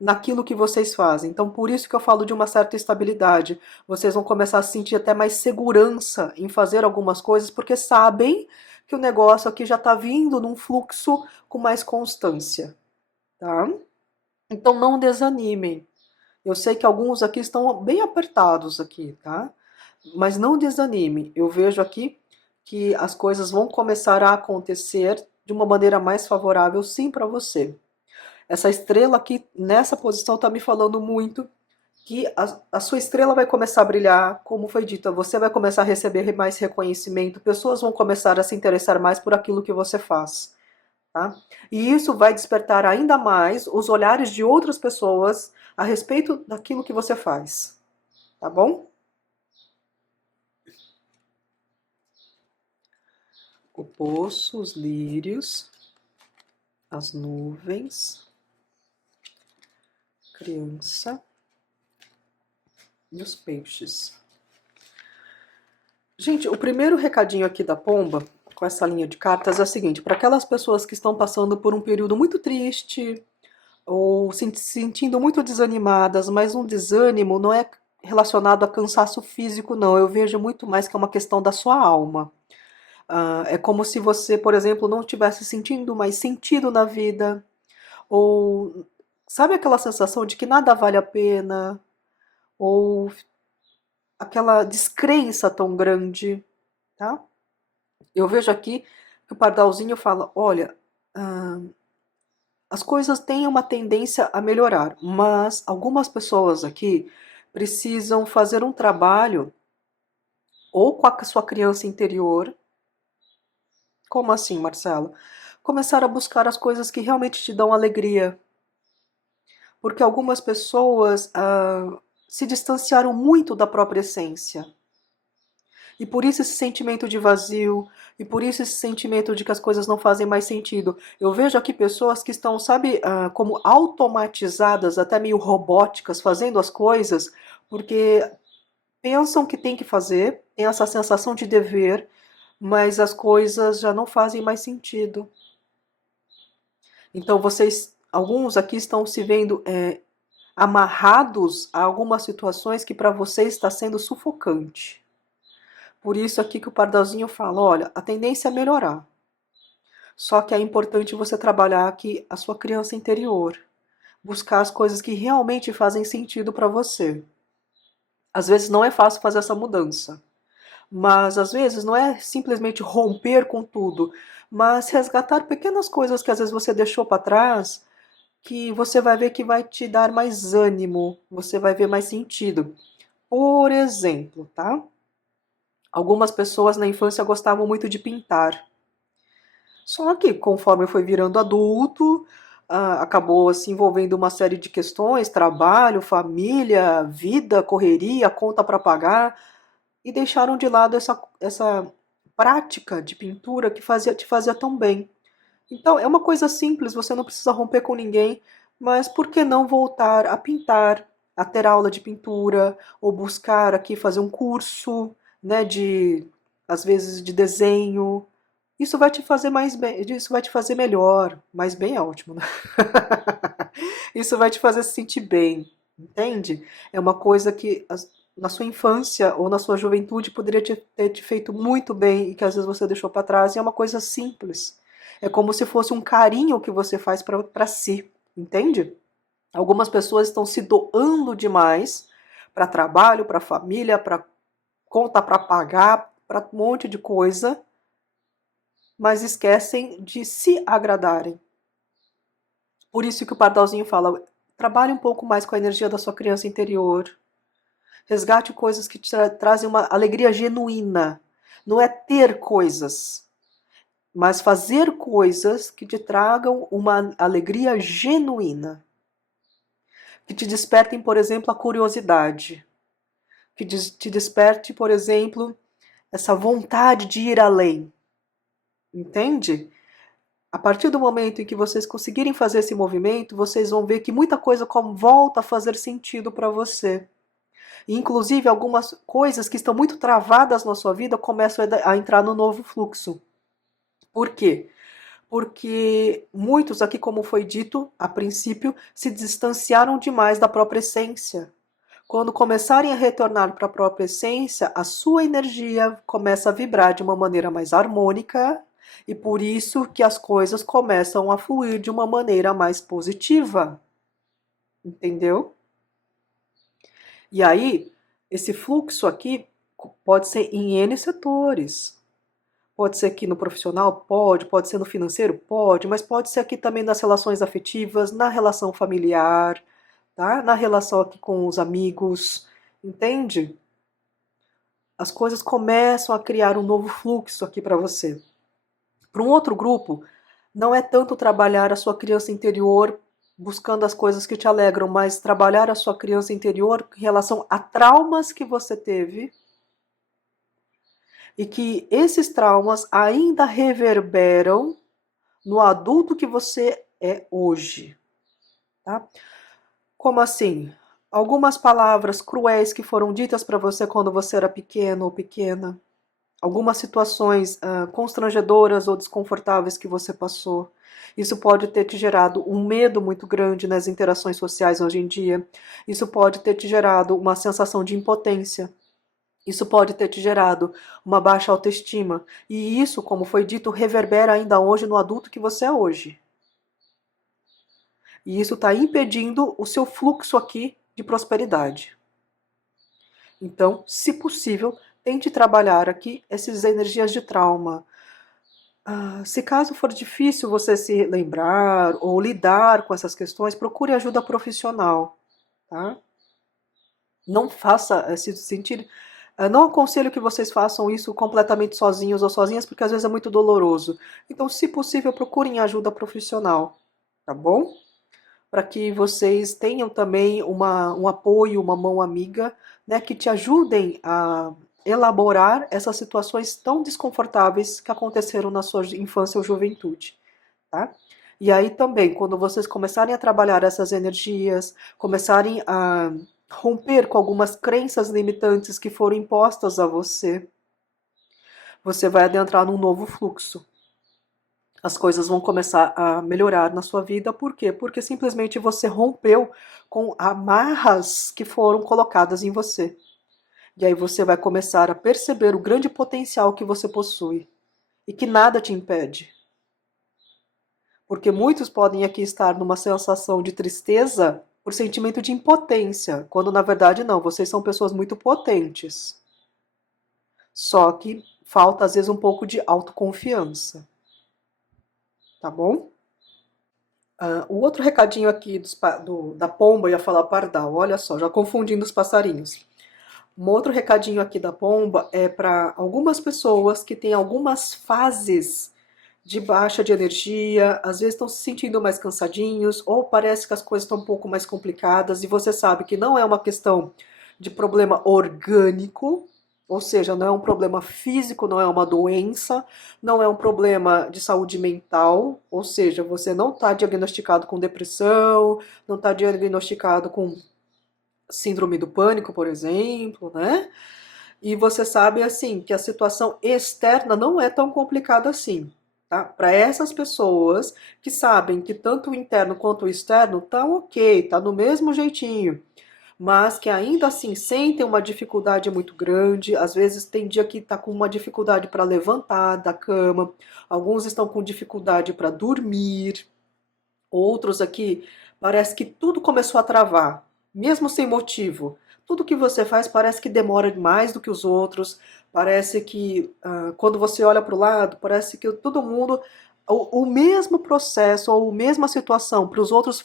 naquilo que vocês fazem. Então, por isso que eu falo de uma certa estabilidade. Vocês vão começar a sentir até mais segurança em fazer algumas coisas, porque sabem que o negócio aqui já está vindo num fluxo com mais constância, tá? Então, não desanimem. Eu sei que alguns aqui estão bem apertados aqui, tá? Mas não desanime. Eu vejo aqui que as coisas vão começar a acontecer de uma maneira mais favorável, sim, para você. Essa estrela aqui nessa posição está me falando muito que a sua estrela vai começar a brilhar, como foi dito, você vai começar a receber mais reconhecimento, pessoas vão começar a se interessar mais por aquilo que você faz, tá? E isso vai despertar ainda mais os olhares de outras pessoas a respeito daquilo que você faz, tá bom? O poço, os lírios, as nuvens, criança e os peixes. Gente, o primeiro recadinho aqui da Pomba, com essa linha de cartas, é o seguinte: para aquelas pessoas que estão passando por um período muito triste, ou se sentindo muito desanimadas, mas um desânimo não é relacionado a cansaço físico, não. Eu vejo muito mais que é uma questão da sua alma. É como se você, por exemplo, não estivesse sentindo mais sentido na vida, ou sabe aquela sensação de que nada vale a pena, ou aquela descrença tão grande, tá? Eu vejo aqui que o pardalzinho fala: olha, as coisas têm uma tendência a melhorar, mas algumas pessoas aqui precisam fazer um trabalho ou com a sua criança interior. Como assim, Marcelo? Começar a buscar as coisas que realmente te dão alegria. Porque algumas pessoas se distanciaram muito da própria essência. E por isso esse sentimento de vazio, e por isso esse sentimento de que as coisas não fazem mais sentido. Eu vejo aqui pessoas que estão, sabe, como automatizadas, até meio robóticas, fazendo as coisas, porque pensam que tem que fazer, tem essa sensação de dever, mas as coisas já não fazem mais sentido. Então vocês, alguns aqui estão se vendo amarrados a algumas situações que para você está sendo sufocante. Por isso aqui que o Pardalzinho fala, olha, a tendência é melhorar. Só que é importante você trabalhar aqui a sua criança interior. Buscar as coisas que realmente fazem sentido para você. Às vezes não é fácil fazer essa mudança. Mas às vezes não é simplesmente romper com tudo, mas resgatar pequenas coisas que às vezes você deixou para trás, que você vai ver que vai te dar mais ânimo, você vai ver mais sentido. Por exemplo, tá? Algumas pessoas na infância gostavam muito de pintar. Só que conforme foi virando adulto, acabou se envolvendo uma série de questões, trabalho, família, vida, correria, conta para pagar, e deixaram de lado essa prática de pintura que te fazia tão bem. Então, é uma coisa simples, você não precisa romper com ninguém, mas por que não voltar a pintar, a ter aula de pintura, ou buscar aqui fazer um curso, né, às vezes de desenho. Isso vai te fazer mais bem, isso vai te fazer melhor, mais bem é ótimo, né? Isso vai te fazer se sentir bem, entende? É uma coisa que na sua infância ou na sua juventude poderia ter te feito muito bem e que às vezes você deixou para trás, e é uma coisa simples. É como se fosse um carinho que você faz para si, entende? Algumas pessoas estão se doando demais para trabalho, para família, para conta para pagar, para um monte de coisa, mas esquecem de se agradarem. Por isso que o Pardalzinho fala, trabalhe um pouco mais com a energia da sua criança interior. Resgate coisas que te trazem uma alegria genuína. Não é ter coisas, mas fazer coisas que te tragam uma alegria genuína. Que te despertem, por exemplo, a curiosidade. Que te desperte, por exemplo, essa vontade de ir além. Entende? A partir do momento em que vocês conseguirem fazer esse movimento, vocês vão ver que muita coisa volta a fazer sentido para você. E, inclusive, algumas coisas que estão muito travadas na sua vida começam a entrar no novo fluxo. Por quê? Porque muitos aqui, como foi dito a princípio, se distanciaram demais da própria essência. Quando começarem a retornar para a própria essência, a sua energia começa a vibrar de uma maneira mais harmônica e por isso que as coisas começam a fluir de uma maneira mais positiva. Entendeu? E aí, esse fluxo aqui pode ser em N setores. Pode ser aqui no profissional? Pode ser no financeiro? Pode, mas pode ser aqui também nas relações afetivas, na relação familiar, tá? Na relação aqui com os amigos, entende? As coisas começam a criar um novo fluxo aqui para você. Para um outro grupo, não é tanto trabalhar a sua criança interior buscando as coisas que te alegram, mas trabalhar a sua criança interior em relação a traumas que você teve e que esses traumas ainda reverberam no adulto que você é hoje, tá? Como assim? Algumas palavras cruéis que foram ditas para você quando você era pequeno ou pequena, algumas situações constrangedoras ou desconfortáveis que você passou. Isso pode ter te gerado um medo muito grande nas interações sociais hoje em dia. Isso pode ter te gerado uma sensação de impotência. Isso pode ter te gerado uma baixa autoestima. E isso, como foi dito, reverbera ainda hoje no adulto que você é hoje. E isso está impedindo o seu fluxo aqui de prosperidade. Então, se possível, tente trabalhar aqui essas energias de trauma. Se caso for difícil você se lembrar ou lidar com essas questões, procure ajuda profissional, tá? Não faça se sentir. Não aconselho que vocês façam isso completamente sozinhos ou sozinhas, porque às vezes é muito doloroso. Então, se possível, procurem ajuda profissional, tá bom? Para que vocês tenham também um apoio, uma mão amiga, né, que te ajudem a elaborar essas situações tão desconfortáveis que aconteceram na sua infância ou juventude, tá? E aí também, quando vocês começarem a trabalhar essas energias, começarem a romper com algumas crenças limitantes que foram impostas a você, você vai adentrar num novo fluxo. As coisas vão começar a melhorar na sua vida. Por quê? Porque simplesmente você rompeu com amarras que foram colocadas em você. E aí você vai começar a perceber o grande potencial que você possui e que nada te impede. Porque muitos podem aqui estar numa sensação de tristeza por sentimento de impotência, quando na verdade não, vocês são pessoas muito potentes. Só que falta às vezes um pouco de autoconfiança, tá bom? O outro recadinho aqui da pomba, eu ia falar pardal, olha só, já confundindo os passarinhos. Um outro recadinho aqui da pomba é para algumas pessoas que têm algumas fases de baixa de energia, às vezes estão se sentindo mais cansadinhos, ou parece que as coisas estão um pouco mais complicadas, e você sabe que não é uma questão de problema orgânico, ou seja, não é um problema físico, não é uma doença, não é um problema de saúde mental, ou seja, você não está diagnosticado com depressão, não está diagnosticado com síndrome do pânico, por exemplo, né? E você sabe assim que a situação externa não é tão complicada assim, tá? Para essas pessoas que sabem que tanto o interno quanto o externo tá ok, tá no mesmo jeitinho, mas que ainda assim sentem uma dificuldade muito grande, às vezes tem dia que tá com uma dificuldade para levantar da cama, alguns estão com dificuldade para dormir, outros aqui parece que tudo começou a travar, mesmo sem motivo. Tudo que você faz parece que demora mais do que os outros. Parece que quando você olha para o lado, parece que todo mundo o mesmo processo ou a mesma situação para os outros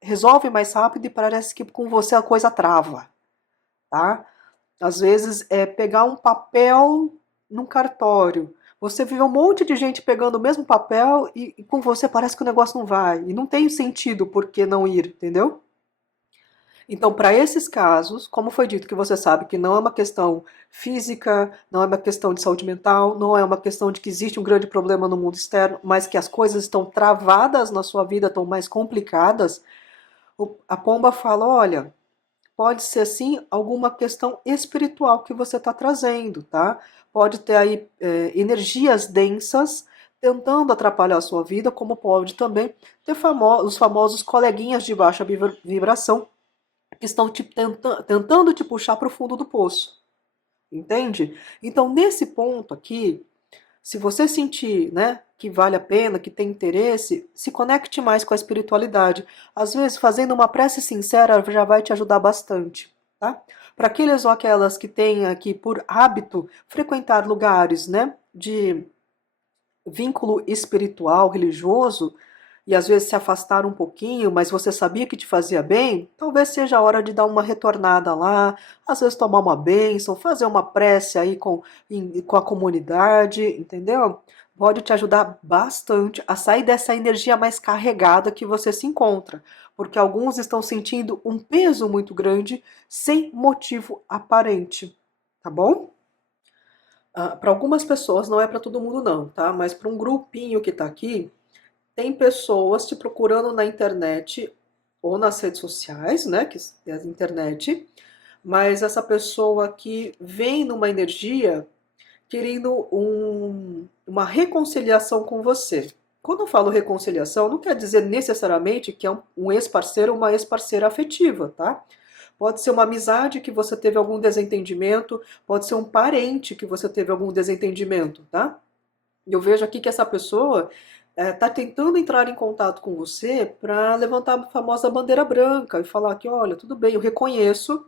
resolve mais rápido e parece que com você a coisa trava, tá? Às vezes é pegar um papel num cartório. Você vê um monte de gente pegando o mesmo papel e com você parece que o negócio não vai. E não tem sentido por que não ir, entendeu? Então, para esses casos, como foi dito que você sabe que não é uma questão física, não é uma questão de saúde mental, não é uma questão de que existe um grande problema no mundo externo, mas que as coisas estão travadas na sua vida, estão mais complicadas, a pomba fala: olha, pode ser sim alguma questão espiritual que você está trazendo, tá? Pode ter aí energias densas tentando atrapalhar a sua vida, como pode também ter os famosos coleguinhas de baixa vibração que estão tentando te puxar para o fundo do poço, entende? Então, nesse ponto aqui, se você sentir, né, que vale a pena, que tem interesse, se conecte mais com a espiritualidade. Às vezes, fazendo uma prece sincera já vai te ajudar bastante, tá? Para aqueles ou aquelas que têm aqui por hábito frequentar lugares, né, de vínculo espiritual, religioso, e às vezes se afastar um pouquinho, mas você sabia que te fazia bem, talvez seja a hora de dar uma retornada lá, às vezes tomar uma bênção, fazer uma prece aí com a comunidade, entendeu? Pode te ajudar bastante a sair dessa energia mais carregada que você se encontra, porque alguns estão sentindo um peso muito grande sem motivo aparente, tá bom? Para algumas pessoas, não é para todo mundo não, tá? Mas para um grupinho que está aqui, tem pessoas te procurando na internet ou nas redes sociais, né, que é a internet, mas essa pessoa aqui vem numa energia querendo uma reconciliação com você. Quando eu falo reconciliação, não quer dizer necessariamente que é um ex-parceiro ou uma ex-parceira afetiva, tá? Pode ser uma amizade que você teve algum desentendimento, pode ser um parente que você teve algum desentendimento, tá? Eu vejo aqui que essa pessoa está tentando entrar em contato com você para levantar a famosa bandeira branca e falar que, olha, tudo bem, eu reconheço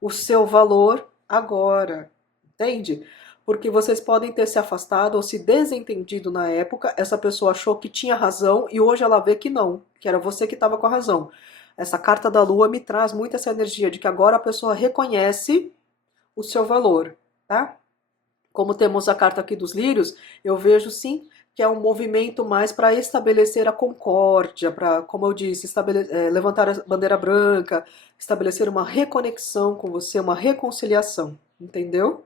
o seu valor agora, entende? porque vocês podem ter se afastado ou se desentendido na época, essa pessoa achou que tinha razão e hoje ela vê que não, que era você que estava com a razão. Essa carta da lua me traz muito essa energia de que agora a pessoa reconhece o seu valor, tá? Como temos a carta aqui dos lírios, eu vejo sim que é um movimento mais para estabelecer a concórdia, para, como eu disse, levantar a bandeira branca, estabelecer uma reconexão com você, uma reconciliação, entendeu?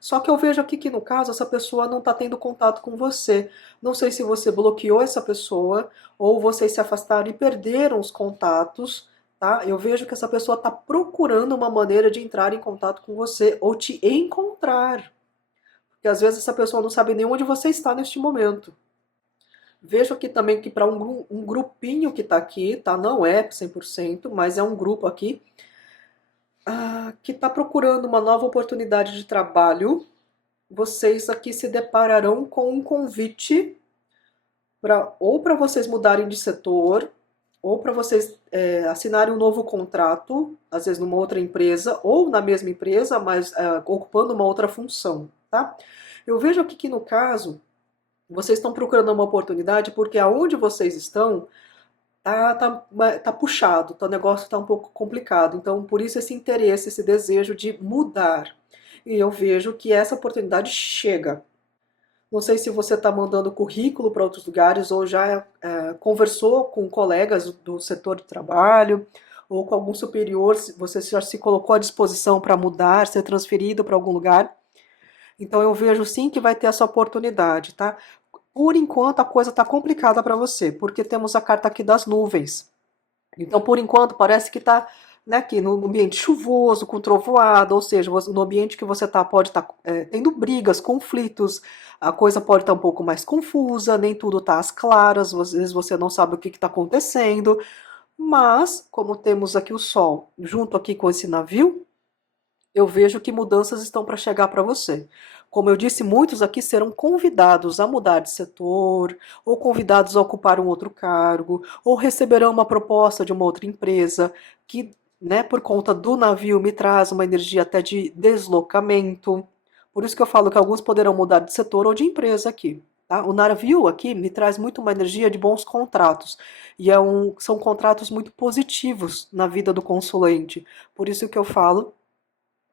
Só que eu vejo aqui que no caso essa pessoa não está tendo contato com você. Não sei se você bloqueou essa pessoa ou vocês se afastaram e perderam os contatos, tá? Eu vejo que essa pessoa está procurando uma maneira de entrar em contato com você ou te encontrar. Porque às vezes essa pessoa não sabe nem onde você está neste momento. Vejo aqui também que para um grupinho que está aqui, tá? Não é 100%, mas é um grupo aqui que está procurando uma nova oportunidade de trabalho. Vocês aqui se depararão com um convite ou para vocês mudarem de setor, ou para vocês assinarem um novo contrato, às vezes numa outra empresa, ou na mesma empresa, mas ocupando uma outra função, tá? Eu vejo aqui que no caso, vocês estão procurando uma oportunidade porque aonde vocês estão tá puxado, o negócio está um pouco complicado. Então, por isso esse interesse, esse desejo de mudar. E eu vejo que essa oportunidade chega. Não sei se você está mandando currículo para outros lugares ou já conversou com colegas do setor de trabalho ou com algum superior, você já se colocou à disposição para mudar, ser transferido para algum lugar. Então eu vejo sim que vai ter essa oportunidade, tá? Por enquanto a coisa está complicada para você, porque temos a carta aqui das nuvens. Então, por enquanto, parece que está, né, aqui no ambiente chuvoso, com trovoada, ou seja, no ambiente que você está, pode estar tendo brigas, conflitos, a coisa pode estar um pouco mais confusa, nem tudo está às claras, às vezes você não sabe o que está acontecendo, mas, como temos aqui o Sol junto aqui com esse navio, eu vejo que mudanças estão para chegar para você. Como eu disse, muitos aqui serão convidados a mudar de setor, ou convidados a ocupar um outro cargo, ou receberão uma proposta de uma outra empresa que, né, por conta do navio, me traz uma energia até de deslocamento. Por isso que eu falo que alguns poderão mudar de setor ou de empresa aqui. Tá? O navio aqui me traz muito uma energia de bons contratos. E são contratos muito positivos na vida do consulente. Por isso que eu falo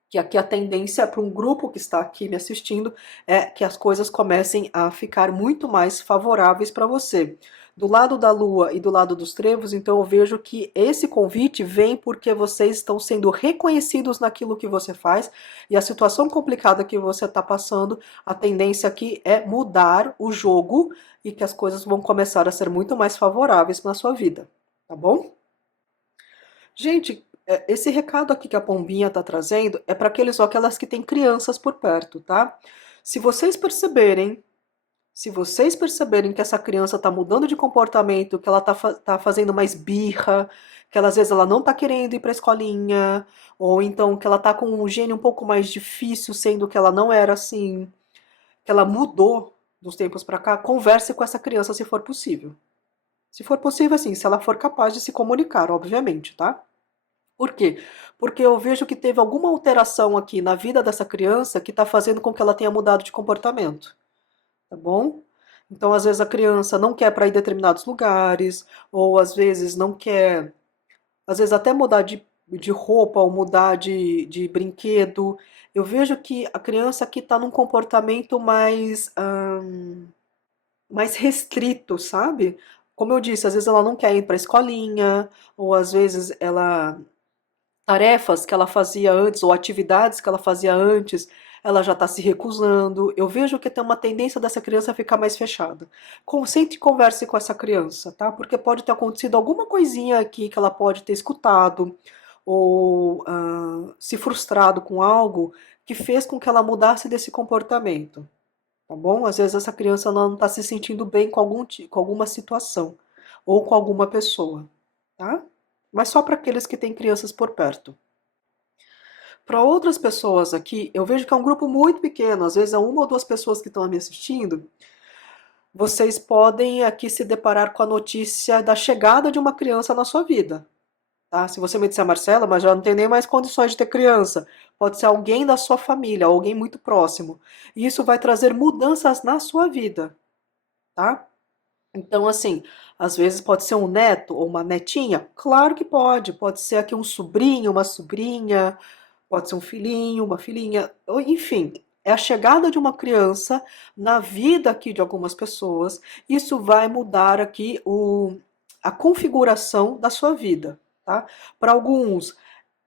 que aqui a tendência para um grupo que está aqui me assistindo é que as coisas comecem a ficar muito mais favoráveis para você. Do lado da lua e do lado dos trevos, então eu vejo que esse convite vem porque vocês estão sendo reconhecidos naquilo que você faz e a situação complicada que você está passando, a tendência aqui é mudar o jogo e que as coisas vão começar a ser muito mais favoráveis na sua vida, tá bom? Gente, esse recado aqui que a Pombinha está trazendo é para aqueles ou aquelas que têm crianças por perto, tá? Se vocês perceberem, se vocês perceberem que essa criança está mudando de comportamento, que ela tá fazendo mais birra, que ela, às vezes ela não está querendo ir para a escolinha, ou então que ela está com um gênio um pouco mais difícil, sendo que ela não era assim, que ela mudou dos tempos para cá, converse com essa criança se for possível. Se for possível, assim, se ela for capaz de se comunicar, obviamente, tá? Por quê? Porque eu vejo que teve alguma alteração aqui na vida dessa criança que está fazendo com que ela tenha mudado de comportamento, tá bom? Então, às vezes a criança não quer para ir em determinados lugares, ou às vezes não quer, às vezes até mudar de roupa ou mudar de brinquedo. Eu vejo que a criança aqui está num comportamento mais restrito, sabe? Como eu disse, às vezes ela não quer ir para a escolinha, ou às vezes ela tarefas que ela fazia antes ou atividades que ela fazia antes, ela já está se recusando. Eu vejo que tem uma tendência dessa criança a ficar mais fechada. Sente e converse com essa criança, tá? Porque pode ter acontecido alguma coisinha aqui que ela pode ter escutado ou se frustrado com algo que fez com que ela mudasse desse comportamento, tá bom? Às vezes essa criança não está se sentindo bem com alguma situação ou com alguma pessoa, tá? Mas só para aqueles que têm crianças por perto. Para outras pessoas aqui, eu vejo que é um grupo muito pequeno, às vezes é uma ou duas pessoas que estão me assistindo. Vocês podem aqui se deparar com a notícia da chegada de uma criança na sua vida, tá? Se você me disser Marcela, mas já não tem nem mais condições de ter criança, pode ser alguém da sua família, alguém muito próximo. E isso vai trazer mudanças na sua vida, tá? Então, assim, às vezes pode ser um neto ou uma netinha? Claro que pode. Pode ser aqui um sobrinho, uma sobrinha, pode ser um filhinho, uma filhinha, enfim. É a chegada de uma criança na vida aqui de algumas pessoas. Isso vai mudar aqui a configuração da sua vida, tá? Para alguns,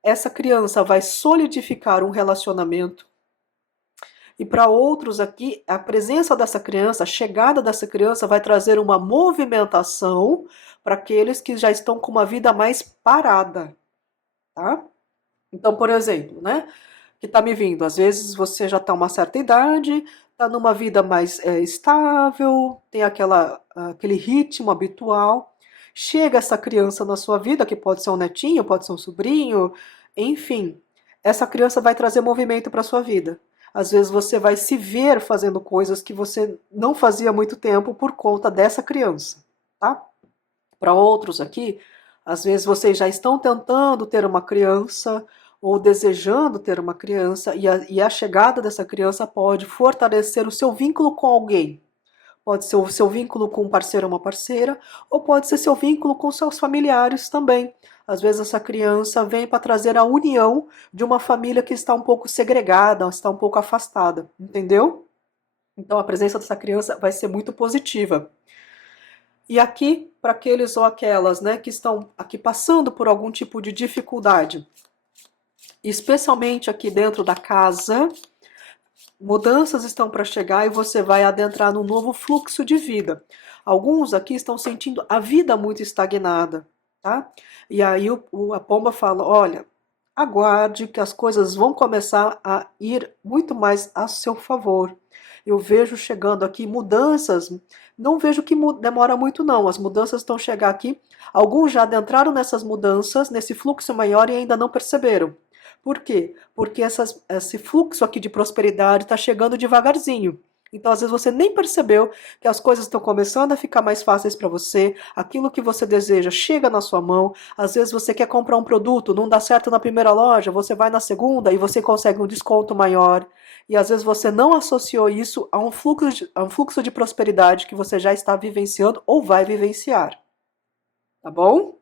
essa criança vai solidificar um relacionamento. E para outros aqui, a presença dessa criança, a chegada dessa criança vai trazer uma movimentação para aqueles que já estão com uma vida mais parada, tá? Então, por exemplo, né, que está me vindo, às vezes você já está uma certa idade, está numa vida mais estável, tem aquele ritmo habitual, chega essa criança na sua vida, que pode ser um netinho, pode ser um sobrinho, enfim, essa criança vai trazer movimento para sua vida. Às vezes você vai se ver fazendo coisas que você não fazia há muito tempo por conta dessa criança, tá? Para outros aqui, às vezes vocês já estão tentando ter uma criança ou desejando ter uma criança e a chegada dessa criança pode fortalecer o seu vínculo com alguém. Pode ser o seu vínculo com um parceiro ou uma parceira, ou pode ser seu vínculo com seus familiares também. Às vezes essa criança vem para trazer a união de uma família que está um pouco segregada, está um pouco afastada, entendeu? Então a presença dessa criança vai ser muito positiva. E aqui, para aqueles ou aquelas, né, que estão aqui passando por algum tipo de dificuldade, especialmente aqui dentro da casa, mudanças estão para chegar e você vai adentrar num novo fluxo de vida. Alguns aqui estão sentindo a vida muito estagnada, tá? E aí a pomba fala, olha, aguarde que as coisas vão começar a ir muito mais a seu favor. Eu vejo chegando aqui mudanças, não vejo que demora muito não, as mudanças estão chegando aqui. Alguns já adentraram nessas mudanças, nesse fluxo maior e ainda não perceberam. Por quê? Porque esse fluxo aqui de prosperidade está chegando devagarzinho. Então, às vezes, você nem percebeu que as coisas estão começando a ficar mais fáceis para você, aquilo que você deseja chega na sua mão. Às vezes, você quer comprar um produto, não dá certo na primeira loja, você vai na segunda e você consegue um desconto maior. E às vezes, você não associou isso a um fluxo de prosperidade que você já está vivenciando ou vai vivenciar. Tá bom?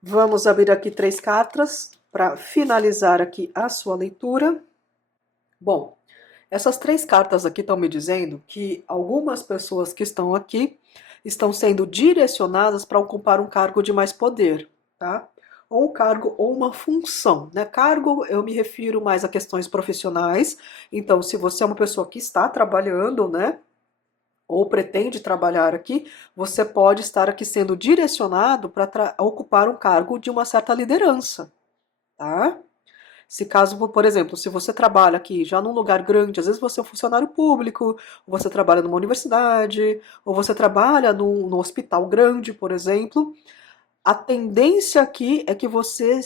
Vamos abrir aqui 3 cartas para finalizar aqui a sua leitura. Bom, essas 3 cartas aqui estão me dizendo que algumas pessoas que estão aqui estão sendo direcionadas para ocupar um cargo de mais poder, tá? Ou um cargo ou uma função, né? Cargo eu me refiro mais a questões profissionais. Então, se você é uma pessoa que está trabalhando, né? Ou pretende trabalhar aqui, você pode estar aqui sendo direcionado para ocupar um cargo de uma certa liderança, tá? Se caso, por exemplo, se você trabalha aqui já num lugar grande, às vezes você é um funcionário público, ou você trabalha numa universidade, ou você trabalha num hospital grande, por exemplo, a tendência aqui é que você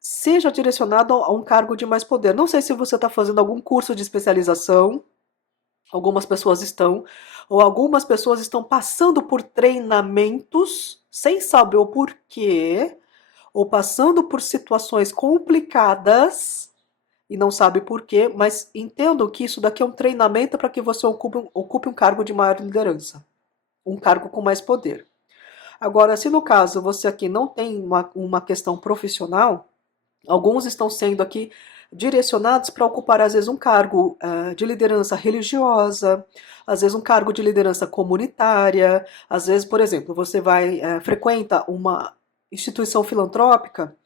seja direcionado a um cargo de mais poder. Não sei se você está fazendo algum curso de especialização, algumas pessoas estão, ou algumas pessoas estão passando por treinamentos sem saber o porquê, ou passando por situações complicadas e não sabe por quê, mas entendo que isso daqui é um treinamento para que você ocupe um cargo de maior liderança, um cargo com mais poder. Agora, se no caso você aqui não tem uma questão profissional, alguns estão sendo aqui direcionados para ocupar, às vezes, um cargo de liderança religiosa, às vezes um cargo de liderança comunitária, às vezes, por exemplo, você frequenta uma instituição filantrópica,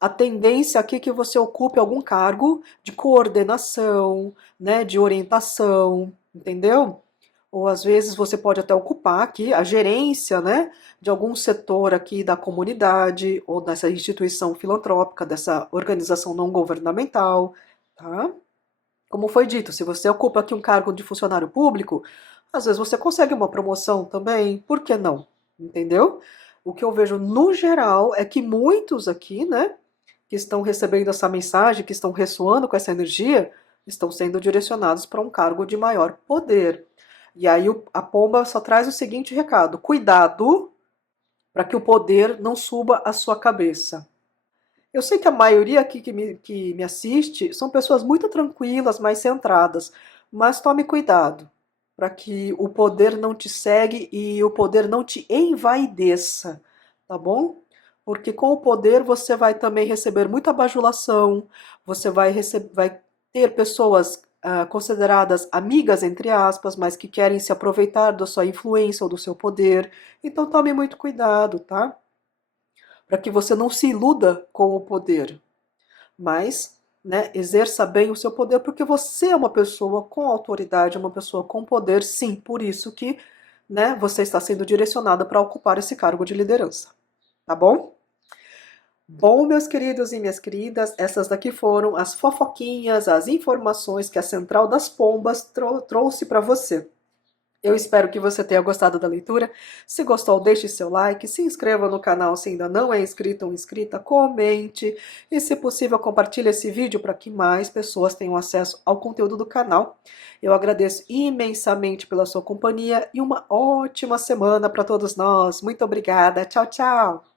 a tendência aqui é que você ocupe algum cargo de coordenação, né, de orientação, entendeu? Ou às vezes você pode até ocupar aqui a gerência, né, de algum setor aqui da comunidade ou dessa instituição filantrópica, dessa organização não governamental, tá? Como foi dito, se você ocupa aqui um cargo de funcionário público, às vezes você consegue uma promoção também, por que não? Entendeu? O que eu vejo no geral é que muitos aqui, né, que estão recebendo essa mensagem, que estão ressoando com essa energia, estão sendo direcionados para um cargo de maior poder. E aí a pomba só traz o seguinte recado: cuidado para que o poder não suba à sua cabeça. Eu sei que a maioria aqui que me assiste são pessoas muito tranquilas, mais centradas, mas tome cuidado para que o poder não te segue e o poder não te envaideça, tá bom? Porque com o poder você vai também receber muita bajulação, você vai ter pessoas consideradas amigas, entre aspas, mas que querem se aproveitar da sua influência ou do seu poder. Então tome muito cuidado, tá? Para que você não se iluda com o poder, mas, né, exerça bem o seu poder, porque você é uma pessoa com autoridade, uma pessoa com poder, sim, por isso que, né, você está sendo direcionada para ocupar esse cargo de liderança, tá bom? Bom, meus queridos e minhas queridas, essas daqui foram as fofoquinhas, as informações que a Central das Pombas trouxe para você. Eu espero que você tenha gostado da leitura. Se gostou, deixe seu like, se inscreva no canal se ainda não é inscrito ou inscrita, comente e, se possível, compartilhe esse vídeo para que mais pessoas tenham acesso ao conteúdo do canal. Eu agradeço imensamente pela sua companhia e uma ótima semana para todos nós. Muito obrigada. Tchau, tchau.